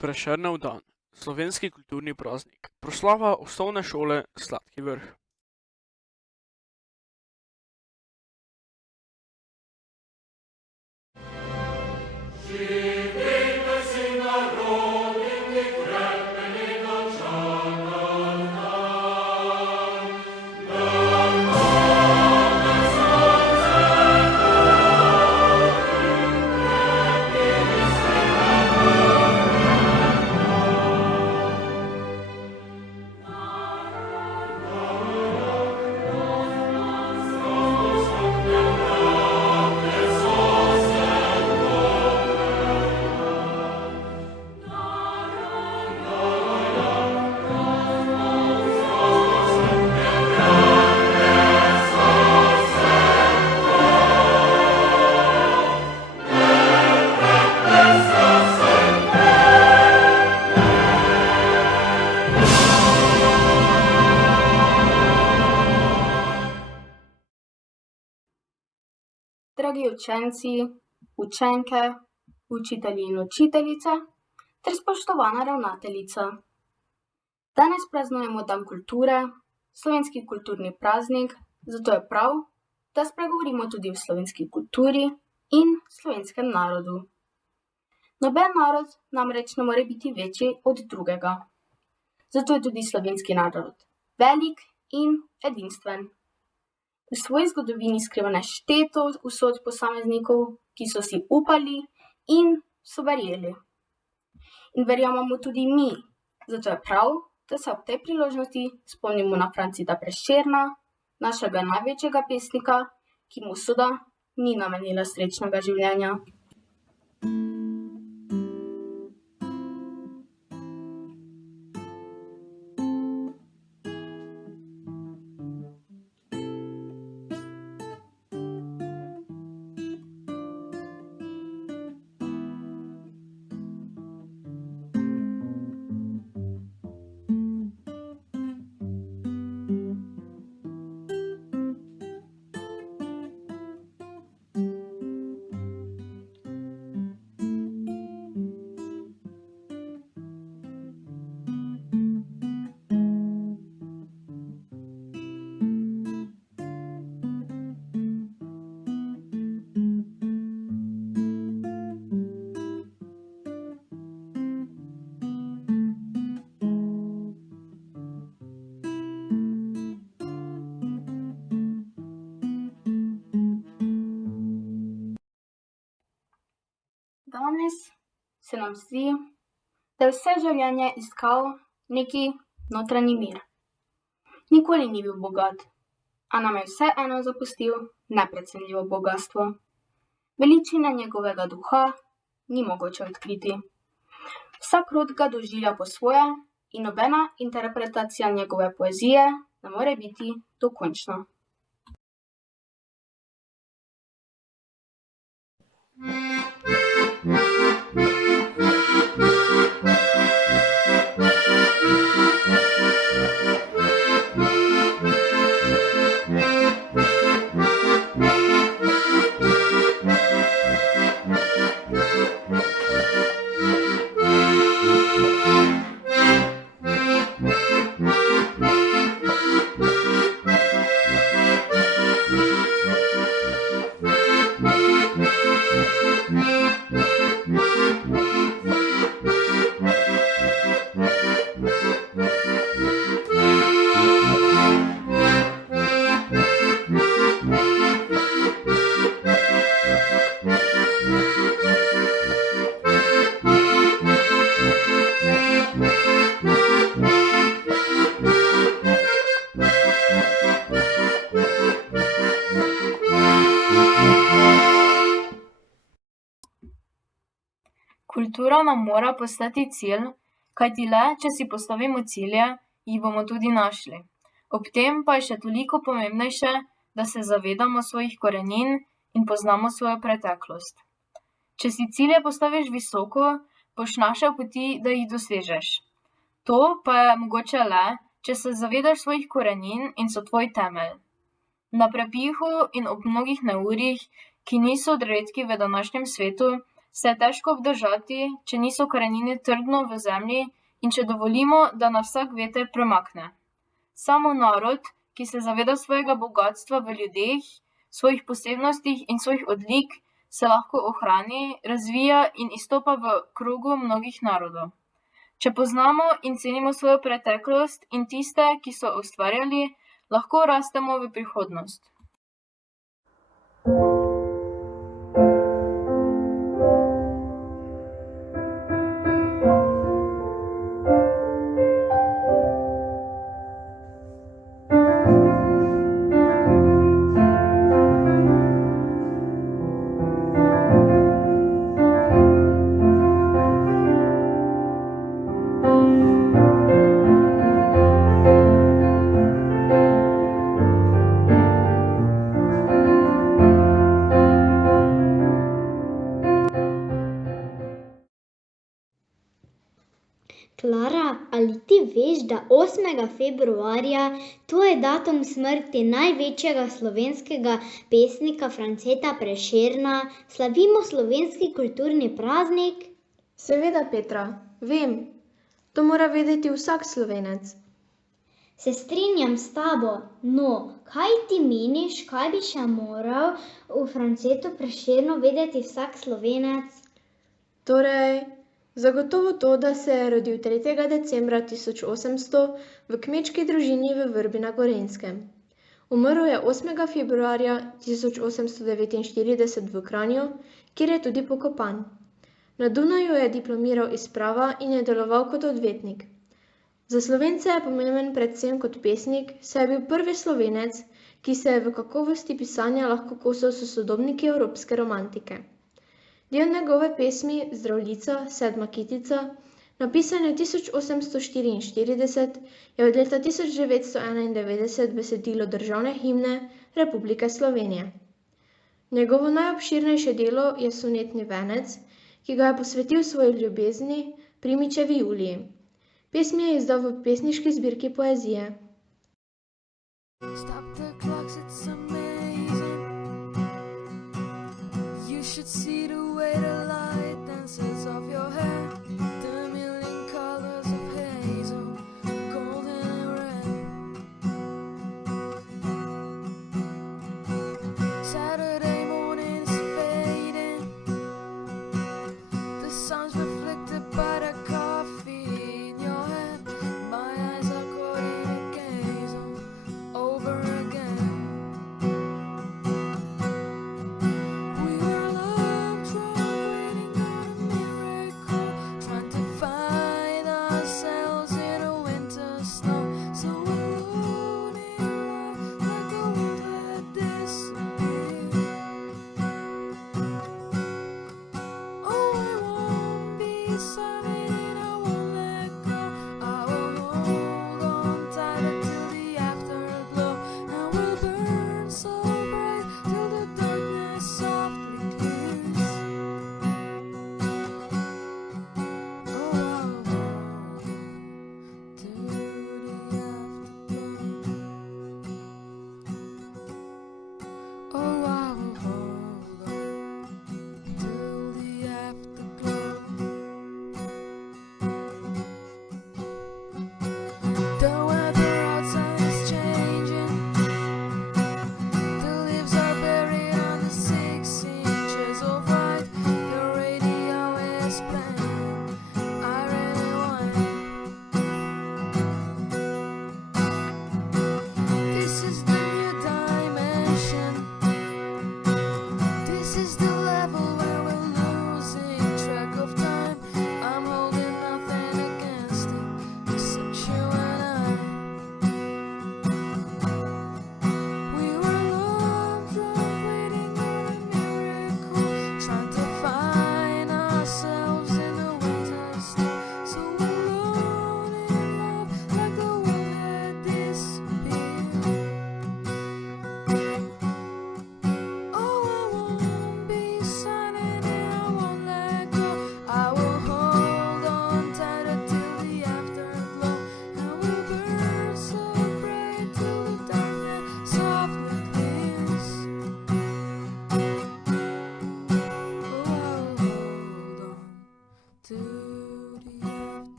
Prešernov dan, slovenski kulturni praznik, proslava osnovne šole Sladki Vrh. Dragi učenci, učenke, učitelji in učiteljice ter spoštovana ravnateljica. Danes praznujemo dan kulture, slovenski kulturni praznik, zato je prav, da spregovorimo tudi o slovenski kulturi in slovenskem narodu. Noben narod namreč ne more biti večji od drugega. Zato je tudi slovenski narod velik in edinstven. V svoji zgodovini skriva nešteto usod posameznikov, ki so si upali in so verjeli. In verjamemo tudi mi, zato je prav, da se ob tej priložnosti spomnimo na Franceta Prešerna, našega največjega pesnika, ki mu usoda ni namenila srečnega življenja. Danes se nam zdi, da je vse življenje iskal neki notranji mir. Nikoli ni bil bogat, a nam je vseeno zapustil neprecenljivo bogastvo. Veličine njegovega duha ni mogoče odkriti. Vsak rod ga doživlja po svoje in nobena interpretacija njegove poezije ne more biti dokončna. Kultura nam mora postati cilj, kajti le, če si postavimo cilje, jih bomo tudi našli. Ob tem pa je še toliko pomembnejše, da se zavedamo svojih korenin in poznamo svojo preteklost. Če si cilje postaviš visoko, boš našel poti, da jih dosežeš. To pa je mogoče le, če se zavedaš svojih korenin in so tvoj temelj. Na prepihu in ob mnogih neurjih, ki niso redki v današnjem svetu, se je težko obdržati, če niso korenine trdno v zemlji in če dovolimo, da nas vsak veter premakne. Samo narod, ki se zaveda svojega bogatstva v ljudeh, svojih posebnostih in svojih odlik, se lahko ohrani, razvija in izstopa v krogu mnogih narodov. Če poznamo in cenimo svojo preteklost in tiste, ki so ustvarjali, lahko rastemo v prihodnost. Klara, ali ti veš, da 8. februarja, to je datum smrti največjega slovenskega pesnika Franceta Prešerna, slavimo slovenski kulturni praznik? Seveda, Petra, vem. To mora vedeti vsak Slovenec. Se strinjam s tabo, no, kaj ti meniš, kaj bi še moral o Francetu Prešernu vedeti vsak Slovenec? Torej, zagotovo to, da se je rodil 3. decembra 1800 v kmečki družini v Vrbi na Gorenjskem. Umrl je 8. februarja 1849 v Kranju, kjer je tudi pokopan. Na Dunaju je diplomiral iz prava in je deloval kot odvetnik. Za Slovence je pomemben predvsem kot pesnik, saj je bil prvi Slovenec, ki se je v kakovosti pisanja lahko kosal s sodobniki evropske romantike. Del njegove pesmi Zdravljica, sedma kitica, napisane 1844, je od leta 1991 besedilo državne himne Republike Slovenije. Njegovo najobširnejše delo je sonetni venec, ki ga je posvetil svoji ljubezni, Primičevi Juliji. Pesmi je izdal v pesniški zbirki poezije. Stop the clocks, it's amazing. You should see the way the light dances off your hair. The million colors of hazel, golden and red. Saturday morning is fading. The sun's reflected by the coffee in your hand. My eyes are caught in a gaze over again. We were love drunk, waiting on a miracle, trying to find ourselves in a winter snow. So alone in love, like a world had disappeared. Oh, I won't be silent and I won't let go. I will hold on tighter till the afterglow, and we'll burn so bright till the darkness softly clears. Oh, I'll hold on till the afterglow. Oh, I will hold on till the afterglow.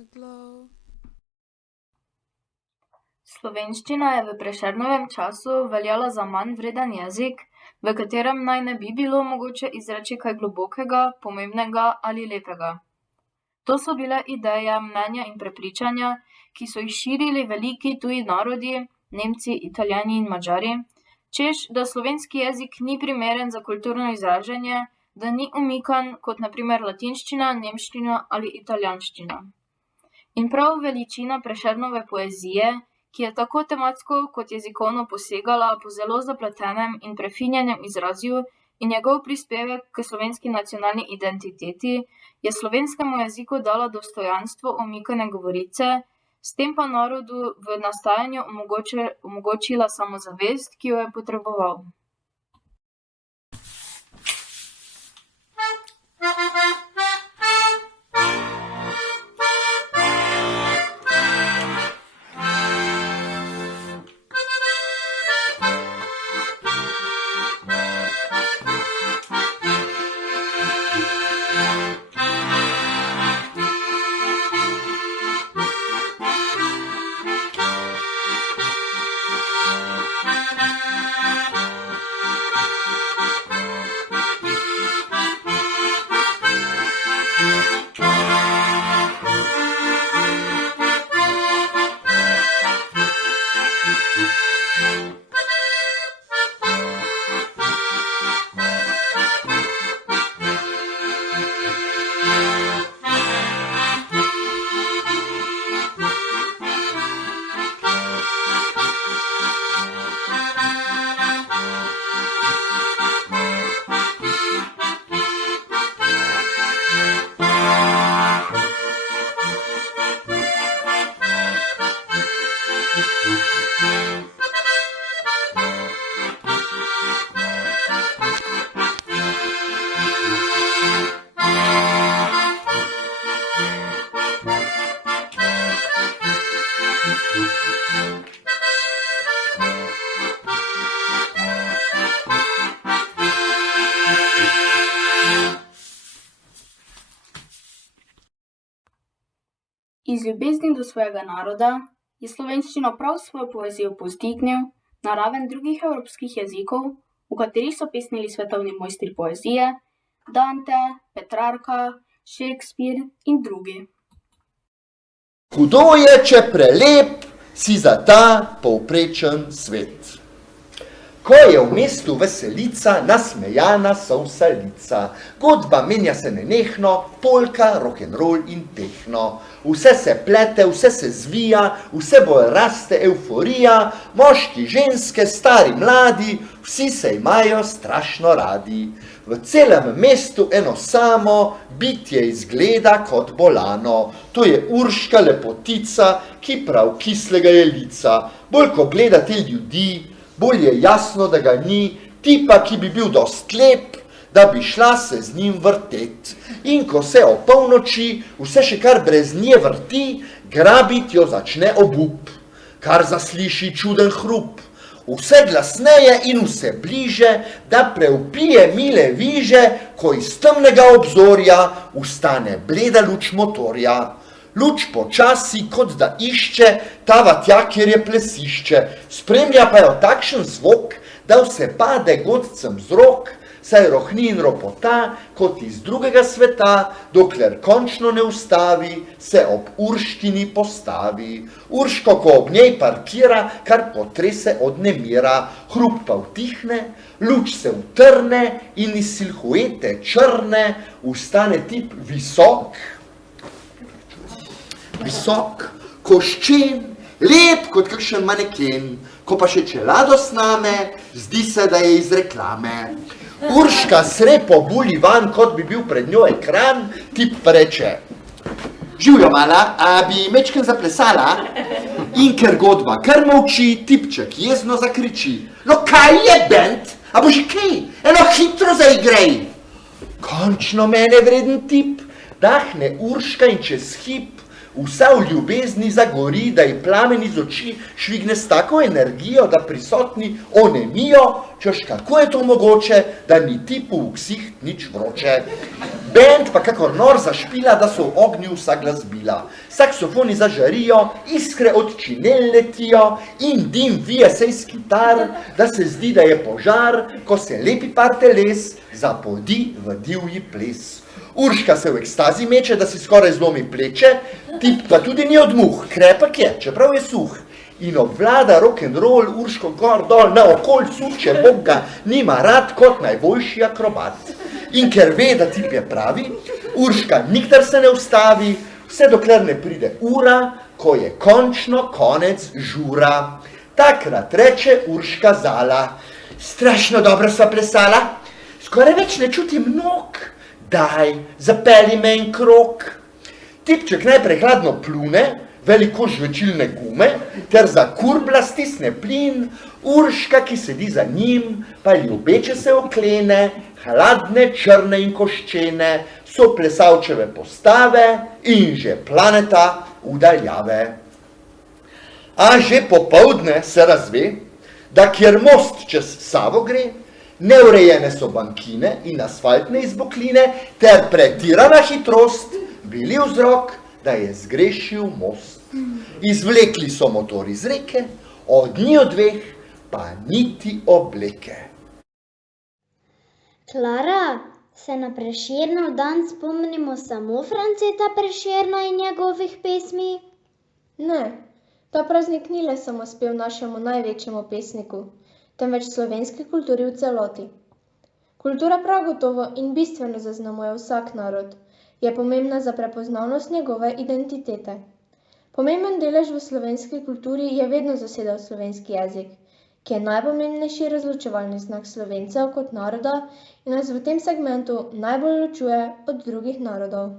afterglow. Slovenščina je v Prešernovem času veljala za manj vreden jezik, v katerem naj ne bi bilo mogoče izreči kaj globokega, pomembnega ali lepega. To so bile ideje, mnenja in prepričanja, ki so jih širili veliki tuji narodi, Nemci, Italijani in Madžari, češ, da slovenski jezik ni primeren za kulturno izražanje, da ni umikan kot na primer latinščina, nemščina ali italijanščina. In prav veličina Prešernove poezije, ki je tako tematsko kot jezikovno posegala po zelo zapletenem in prefinjenem izrazju, in njegov prispevek k slovenski nacionalni identiteti je slovenskemu jeziku dala dostojanstvo omikane govorice, s tem pa narodu v nastajanju omogočila samozavest, ki jo je potreboval. Iz ljubezni do svojega naroda je slovenščino prav s svojo poezijo povzdignil na raven drugih evropskih jezikov, v katerih so pesnili svetovni mojstri poezije, Dante, Petrarka, Shakespeare in drugi. Hudo je, če prelep si za ta povprečen svet. Ko je v mestu veselica, nasmejana so vsa lica. Godba menja se nenehno, polka, rock'n'roll in tehno. Vse se plete, vse se zvija, vse bolj raste euforija, moški, ženske, stari, mladi, vsi se imajo strašno radi. V celem mestu eno samo bitje izgleda kot bolano. To je Urška lepotica, ki prav kislega je lica. Bolj ko gleda te ljudi, bolj je jasno, da ga ni, tipa, ki bi bil dost lep, da bi šla se z njim vrtet. In ko se o polnoči vse še kar brez nje vrti, grabit jo začne obup, kar zasliši čuden hrup. Vse glasneje in vse bliže, da preupije mile viže, ko iz temnega obzorja ustane bleda luč motorja. Luč počasi, kot da išče, tava tja, kjer je plesišče, spremlja pa jo takšen zvok, da vse pade godcem z rok, saj rohni in ropota, kot iz drugega sveta, dokler končno ne ustavi, se ob Urškini postavi. Urško, ko ob njej parkira, kar potrese od nemira, hrup pa utihne, luč se utrne in iz silhuete črne ustane tip visok, koščen, lep kot kakšen maneken, ko pa še čelado sname, zdi se, da je iz reklame. Urška srepo buli van, kot bi bil pred njo ekran, tip pa reče: "Živjo mala, a bi mečken zaplesala?" In ker godba kar molči, tipček jezno zakriči: "No kaj je bend? A boži kaj? Eno hitro zaigrej!" Končno mene vreden tip, dahne Urška in čez hip vsa v ljubezni zagori, da ji plamen iz oči švigne s tako energijo, da prisotni onemijo, češ kako je to mogoče, da ni tipu v ksiht nič vroče. Band pa kakor nor zašpila, da so v ognju vsa glasbila. Saksofoni zažarijo, iskre od činel letijo in dim vije se iz kitar, da se zdi, da je požar, ko se lepi par teles zapodi v divji ples. Urška se v ekstazi meče, da si skoraj zlomi pleče, tip pa tudi ni od muh, krepek je, čeprav je suh. In obvlada rock'n'roll Urško gor dol na okolj suče, Bog ga nima rad kot najboljši akrobat. In ker ve, da tip je pravi, Urška nikdar se ne ustavi, vse dokler ne pride ura, ko je končno konec žura. Takrat reče Urška Zala: strašno dobro sva plesala, skoraj več ne čutim nog, daj, zapelji me en krog. Tipček najprej hladno plune, veliko žvečilne gume, ter za kurbla stisne plin, Urška, ki sedi za njim, pa ljubeče se oklene, hladne, črne in koščene, so plesavčeve postave in že planeta udaljave. A že popoldne se razve, da kjer most čez Savo gre, neurejene so bankine in asfaltne izbokline, ter pretirana hitrost bili vzrok, da je zgrešil most. Izvlekli so motor iz reke, od njiju dveh pa niti obleke. Klara, se na Prešernov dan spomnimo samo Franceta Prešerna in njegovih pesmi? Ne, ta praznik ni le samospev našemu največjemu pesniku, temveč slovenski kulturi v celoti. Kultura prav gotovo in bistveno zaznamuje vsak narod, je pomembna za prepoznavnost njegove identitete. Pomemben delež v slovenski kulturi je vedno zasedal slovenski jezik, ki je najpomembnejši razločevalni znak Slovencev kot naroda in nas v tem segmentu najbolj ločuje od drugih narodov.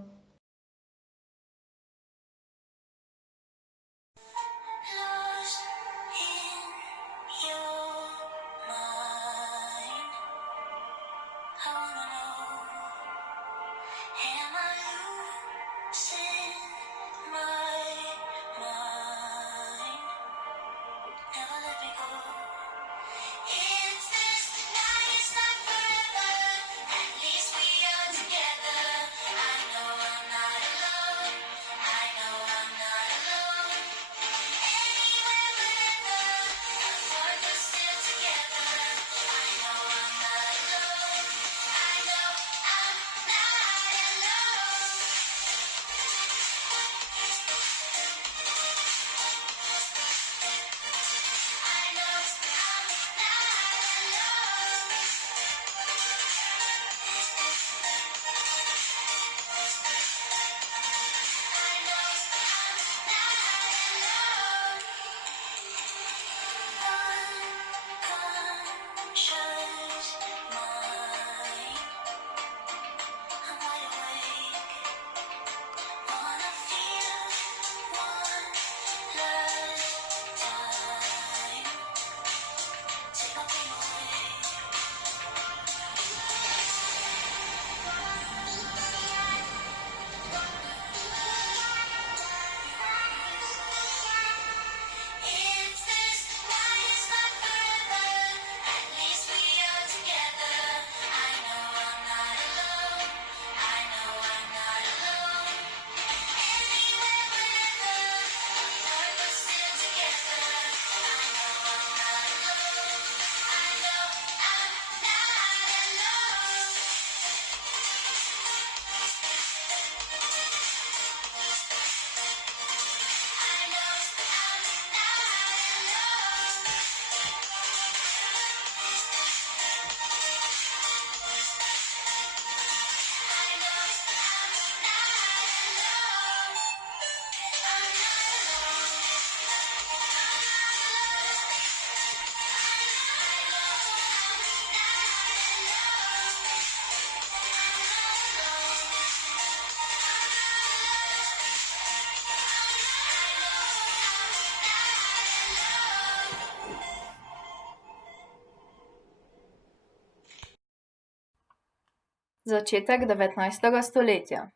Začetek 19. stoletja.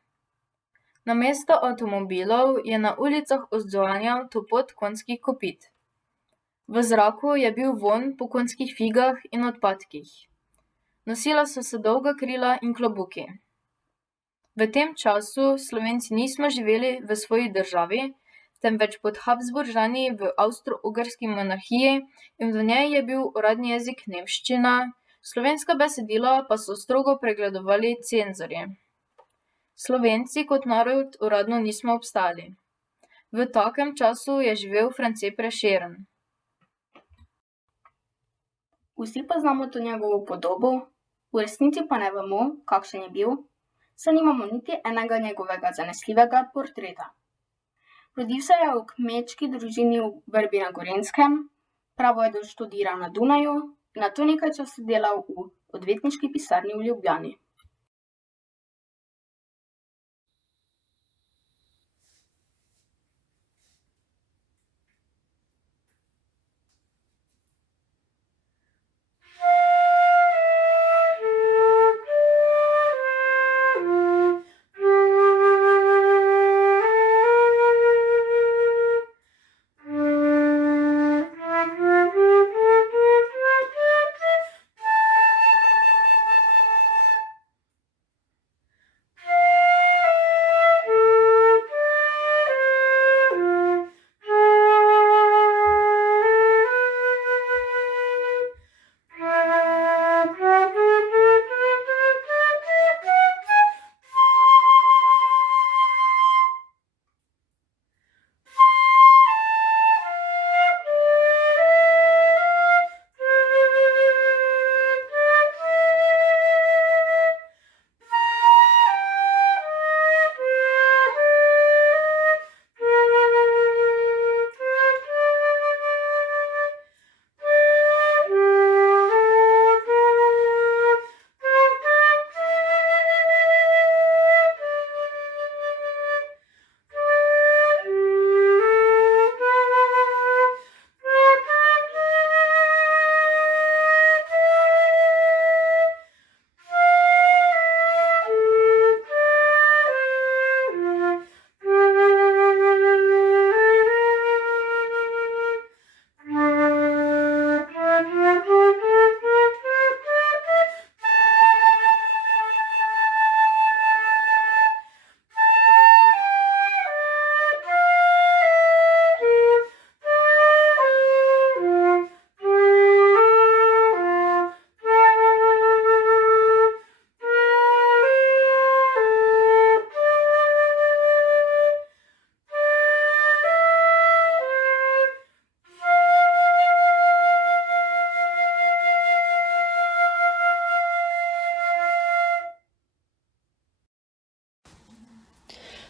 Namesto avtomobilov je na ulicah odzvanjal topot konjskih kopit. V zraku je bil vonj po konjskih figah in odpadkih. Nosila so se dolga krila in klobuki. V tem času Slovenci nismo živeli v svoji državi, temveč pod Habsburžani v Avstro-Ogrski monarhiji in v njej je bil uradni jezik nemščina, slovenska besedila pa so strogo pregledovali cenzorji. Slovenci kot narod uradno nismo obstali. V takem času je živel France Prešeren. Vsi poznamo to njegovo podobo, v resnici pa ne vemo, kakšen je bil, saj nimamo niti enega njegovega zanesljivega portreta. Rodil se je v kmečki družini v Vrbi na Gorenjskem, pravo je doštudiral na Dunaju in nato nekaj časa delal v odvetniški pisarni v Ljubljani.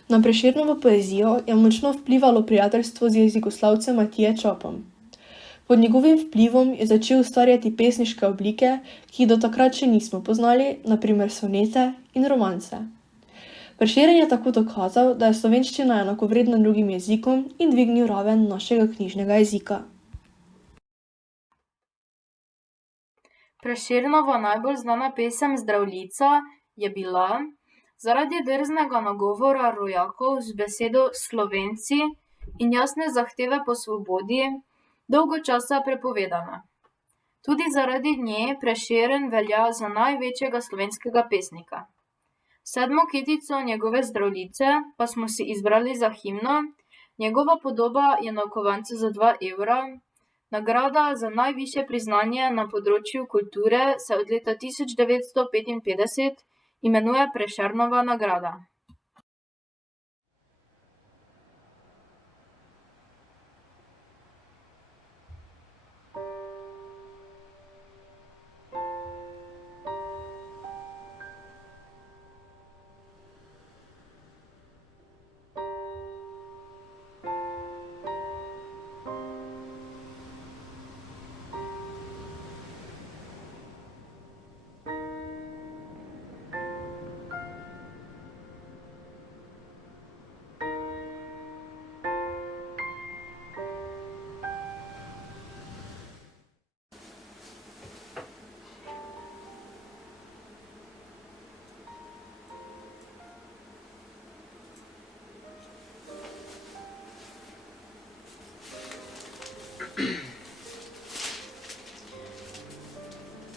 Na Prešernovo poezijo je močno vplivalo prijateljstvo z jezikoslovcem Matije Čopom. Pod njegovim vplivom je začel ustvarjati pesniške oblike, ki jih do takrat še nismo poznali, na primer sonete in romance. Prešeren je tako dokazal, da je slovenščina enakovredna drugim jezikom in dvignil raven našega knjižnega jezika. Prešernova najbolj znana pesem Zdravljica je bila zaradi drznega nagovora rojakov z besedo Slovenci in jasne zahteve po svobodi dolgo časa prepovedana. Tudi zaradi nje Prešeren velja za največjega slovenskega pesnika. Sedmo kitico njegove Zdravljice pa smo si izbrali za himno, njegova podoba je na kovancu za 2 evra. Nagrada za najvišje priznanje na področju kulture se od leta 1955 imenuje Prešernova nagrada.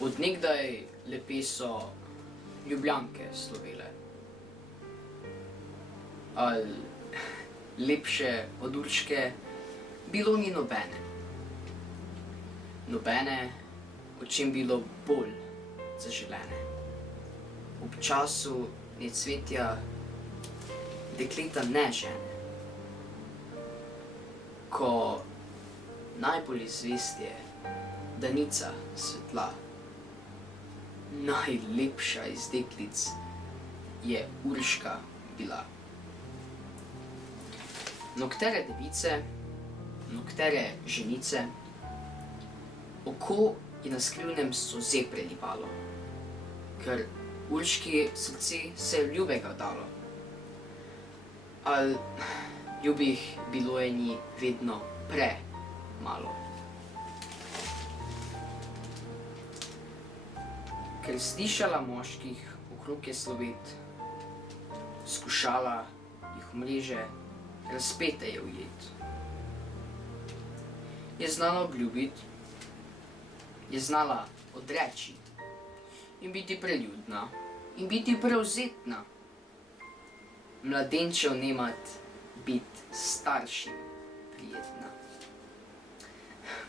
Od nekdaj lepe so Ljubljanke slovele. ali lepše od Urške, bilo ni nobene. Nobene, o čem bilo bolj zaželene. Ob času necvetja dekleta ne žene. Ko najbolj izvest je danica svetla, najlepša iz deklic je Urška bila. Noktere device, noktere ženice, oko je na skrivnem soze prelivalo, ker Urški srce se je ljubega dalo. Al ljubih bilo je ni vedno malo. Ker je slišala moških okrog je slovet, skušala jih v mreže, razpete je ujet. Je znala obljubit, je znala odreči in biti preljudna in biti prevzetna. Mladenčev nemat, bit staršim prijetna.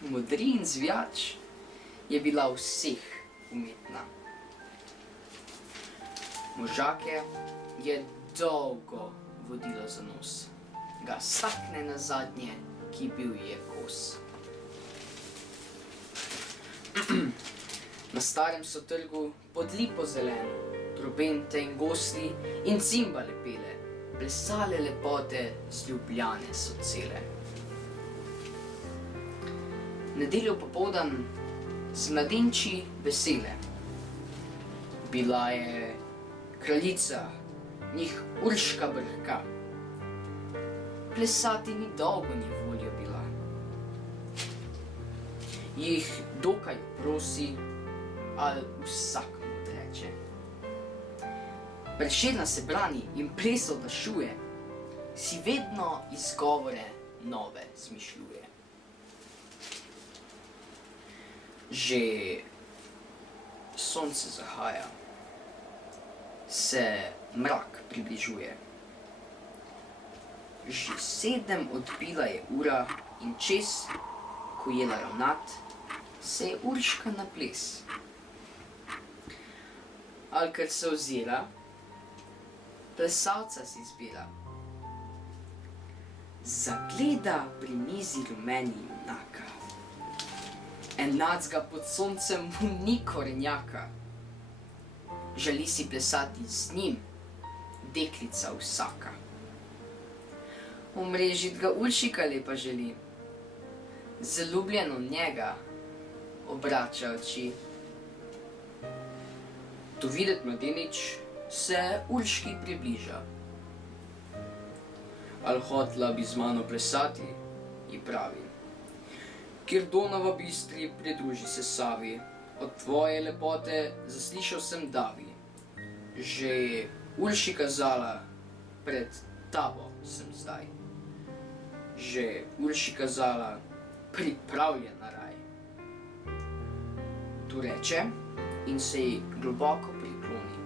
Modri in zvijač je bila vseh umetna. Možake je dolgo vodila za nos, ga sakne na zadnje, ki bil je kos. Na starem so trgu pod lipo zeleno, trobente in gosli in cimbale pele, plesale lepote z Ljubljane so cele. Nedeljo popoldan z mladenči vesele. Bila je kraljica, njih Urška brhka. Plesati ni dolgo ni voljo bila. Jih dokaj prosi, ali vsak mu odreče. Prešerna se brani in plesov dašuje, si vedno izgovore nove zmišljuje. Že sonce zahaja, se mrak približuje. Že 7 odbila je ura in čez, ko je ravnat, se je Urška na ples. Al ker se ozira, plesalca si izbira. Zagleda pri mizi rumeni junaka. Enacga pod soncem mu ni korenjaka. Želi si plesati z njim, deklica vsaka. Omrežit ga Uršika lepa želi, zaljubljeno njega obrača oči. To videt mladenič se Urški približa. Al hotla bi z mano plesati, ji pravi. Kjer Donava bistri, pridruži se Savi, od tvoje lepote zaslišal sem davi. Že Urši kazala, pred tabo sem zdaj. Že Urši kazala, pripravljen na raj. Tu reče in se ji globoko prikloni.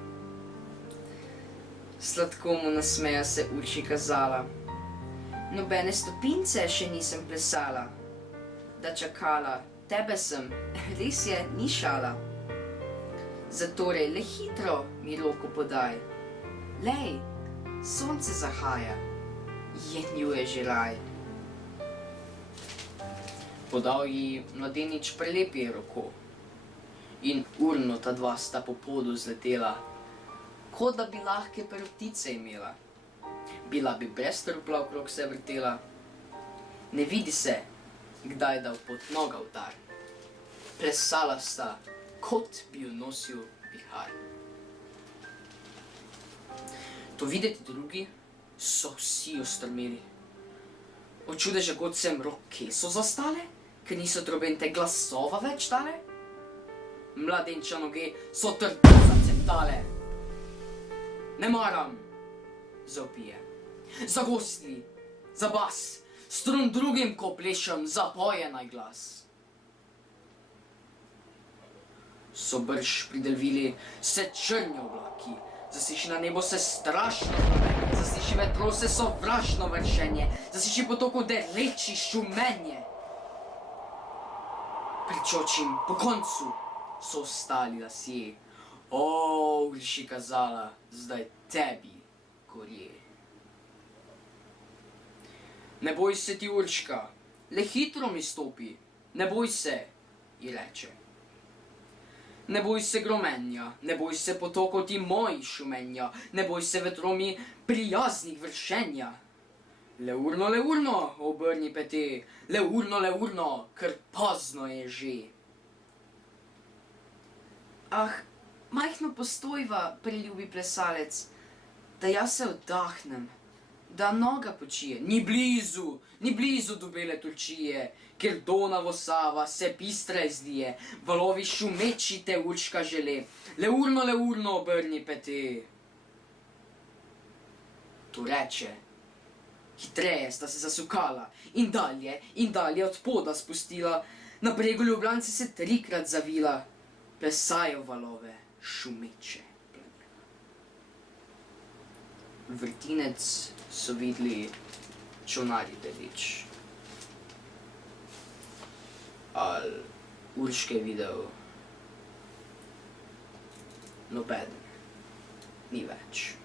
Sladko mu nasmeja se Urši kazala. Nobene stopince še nisem plesala, da čakala, tebe sem, res je, ni šala. Zatorej le hitro mi roko podaj. Lej, sonce zahaja, jenjuje že raj. Podal ji mladenič prelepi roko in urno ta dva sta po podu zletela, kot da bi lahke perotice imela. Bila bi brez trupla okrog se vrtela. Ne vidi se, kdaj dal pod noga udar. Plesala sta, kot bi jo nosil vihar. To videti drugi so vsi ostrmeli. Od čudeža god sem roke so zastale, ker niso trobente glasova več dale. Mladenča noge so trdo zaceptale. Ne maram, zaopije. Za gosli, za bas, strun drugim, ko plešem, zapoje naj glas. So brž pridelvili se črni oblaki, zasiši na nebo se strašno plamene Zasliši vetrose sovražno vršenje, zasliši potoku dereči šumenje. Kričočim po koncu so ostali lasje. O, Urši kazala, zdaj tebi gorje. Ne boj se ti, Urška, le hitro mi stopi. Ne boj se, ji reče. Ne boj se gromenja, ne boj se potokov ti moji šumenja, ne boj se vetromi prijaznih vršenja. Le urno, obrni pete, le urno, ker pozno je že. Ah, majhno postojva, preljubi plesalec, da jaz se oddahnem, da noga počije. Ni blizu do bele tulčije, ker Donavo Sava se bistra izlije, valovi šumeči te Urška žele. Le urno, obrni pete. To reče. Hitreje sta se zasukala in dalje od poda spustila. Na bregu Ljubljance se 3-krat zavila, plesajo valove šumeče. Vrtinec so videli čolnarji Dedič. Ali Urške je videl nobeden, ni več.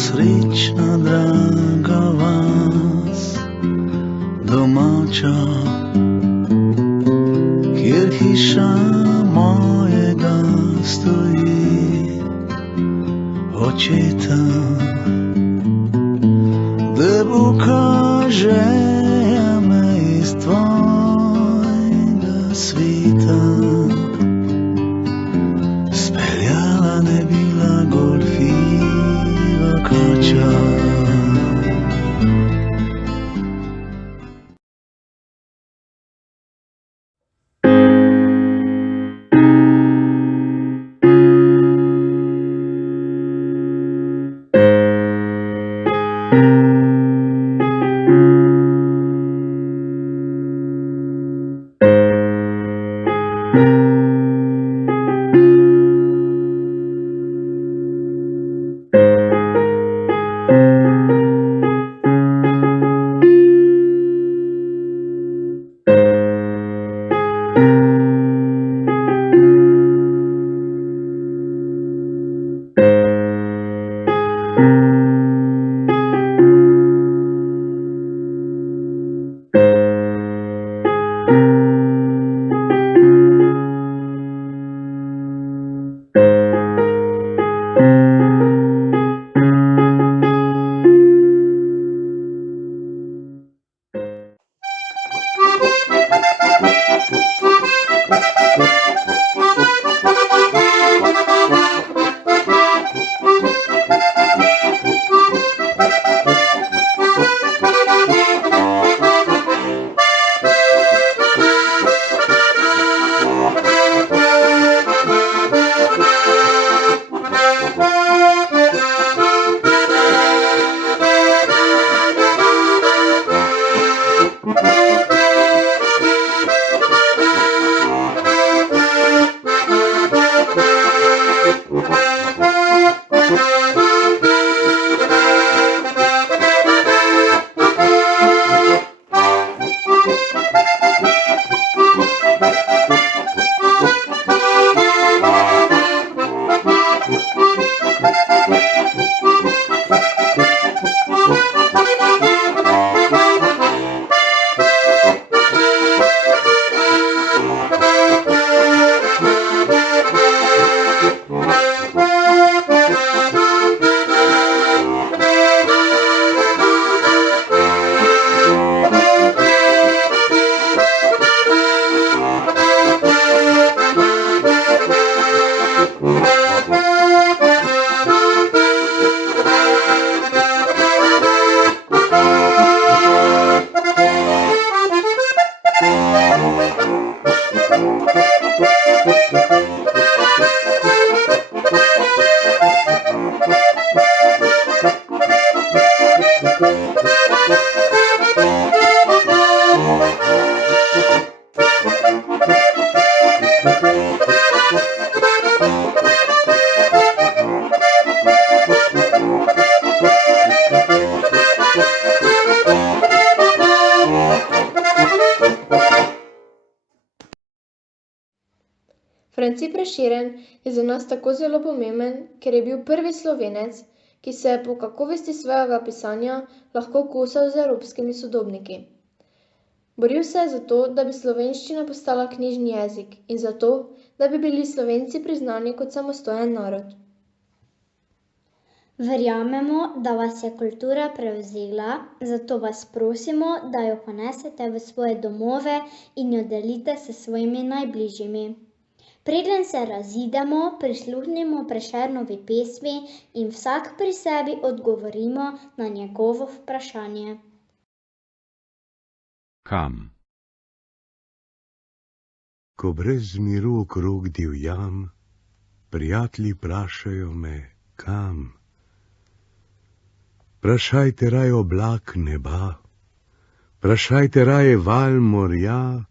Srečna, draga vas, domača, kjer hiša mojega stoji, očeta, da bo kaže me iz tvojega sveta. Speljala ne bila golfiva kača. France Prešeren je za nas tako zelo pomemben, ker je bil prvi Slovenec, ki se je po kakovosti svojega pisanja lahko kosal z evropskimi sodobniki. Boril se je za to, da bi slovenščina postala knjižni jezik in za to, da bi bili Slovenci priznani kot samostojen narod. Verjamemo, da vas je kultura prevzela, zato vas prosimo, da jo ponesete v svoje domove in jo delite s svojimi najbližjimi. Preden se razidemo, prisluhnimo Prešernovi pesmi in vsak pri sebi odgovorimo na njegovo vprašanje. Kam? Ko brez miru okrog divjam, prijatelji prašajo me, kam? Prašajte raje oblak neba, prašajte raje val morja,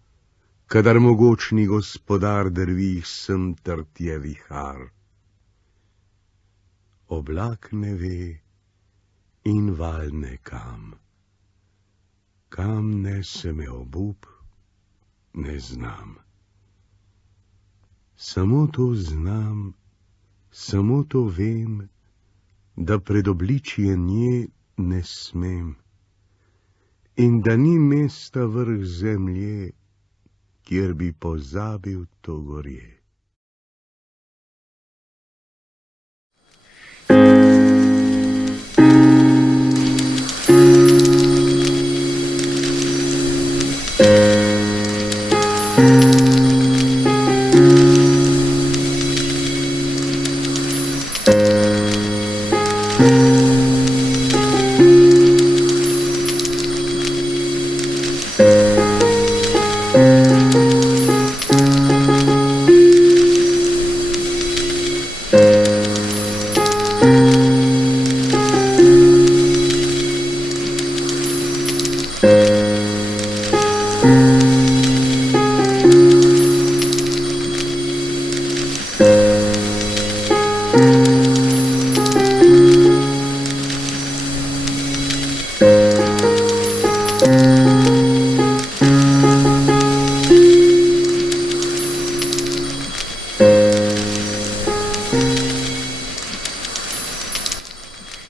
kadar mogočni gospodar drvi sem trtje vihar. Oblak ne ve in val ne kam. Kam nese me obup, ne znam. Samo to znam, samo to vem, da pred obličje nje ne smem in da ni mesta vrh zemlje, kjer bi pozabil to gorje.